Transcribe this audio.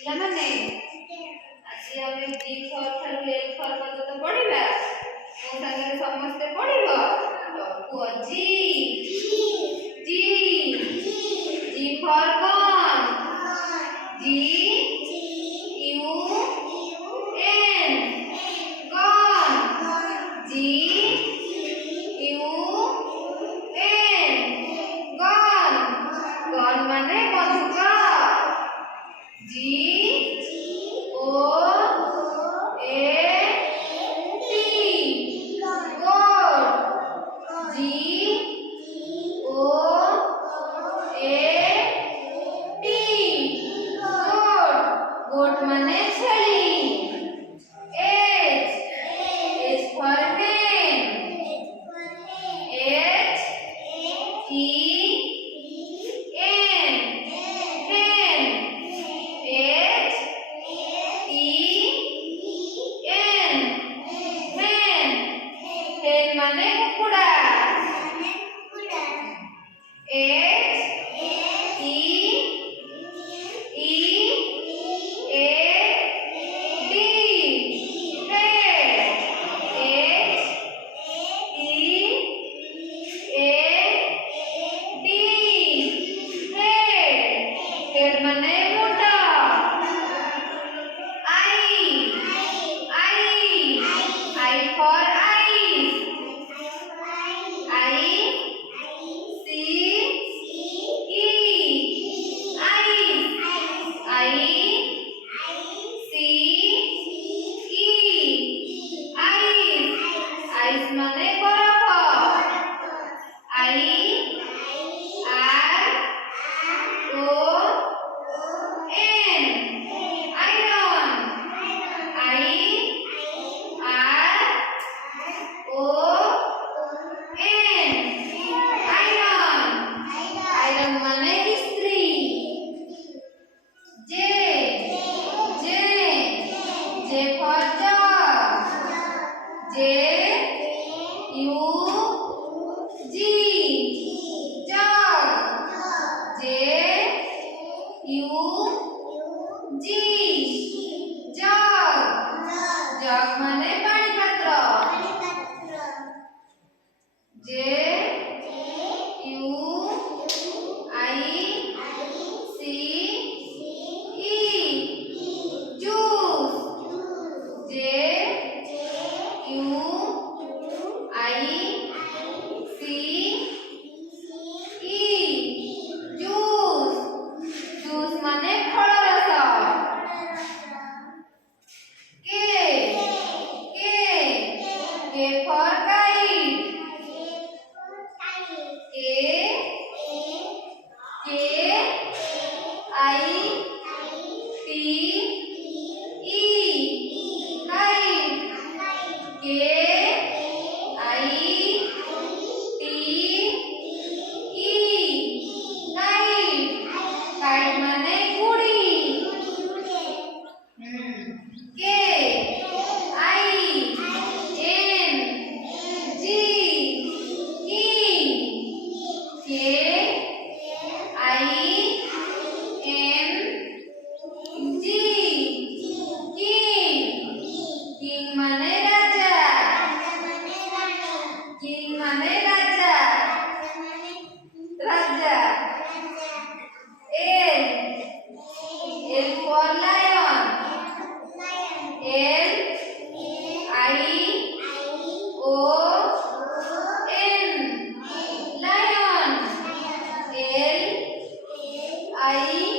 ପିଲାମାନେ ଆଜି ଆମେ ଜି ଫର୍ ଠାରୁ ଏଲ୍ ଫର୍ ପର୍ଯ୍ୟନ୍ତ ପଢିବା। ମୋ ସାଙ୍ଗରେ ସମସ୍ତେ ପଢିବ। କୁହ ଜି ଜି ଜି ଫର୍ କନ୍ ଜି ୟୁ ଏନ୍ କନ୍ ଜି ୟୁ ଏନ୍ କନ୍ କନ୍ ମାନେ ବନ୍ଧୁକ। ଜି ଓ ଏ ଟି ଗୋଟ୍ ଜି ଓ ଏ ଟି ଗୋଟ୍ ଗୋଟ୍ ମାନେ ଛେଳି। H H for hen H E N hen H E N hen hen ମାନେ କୁକୁଡ଼ା। H E E A D head H E A D head head ମାନେ ମୁଣ୍ଡ। I for ice I C E ice I C E ice ice ମାନେ ବରଫ। I R O N iron I R O N iron iron ମାନେ ଇସ୍ତ୍ରୀ। J J J for jug J U G jug J U G jug jug ମାନେ ପାଣି ପାତ୍ର। J U I C E juice J U I C E juice juice ମାନେ ଫଳ ରସ। K K for kite K I T E kite K I T E kite kite ମାନେ ଗୁଡ଼ି। K I N G king K I N G king king ମାନେ ରାଜା। King ମାନେ ରାଜା ରାଜା। L L for lion L I O N lion L I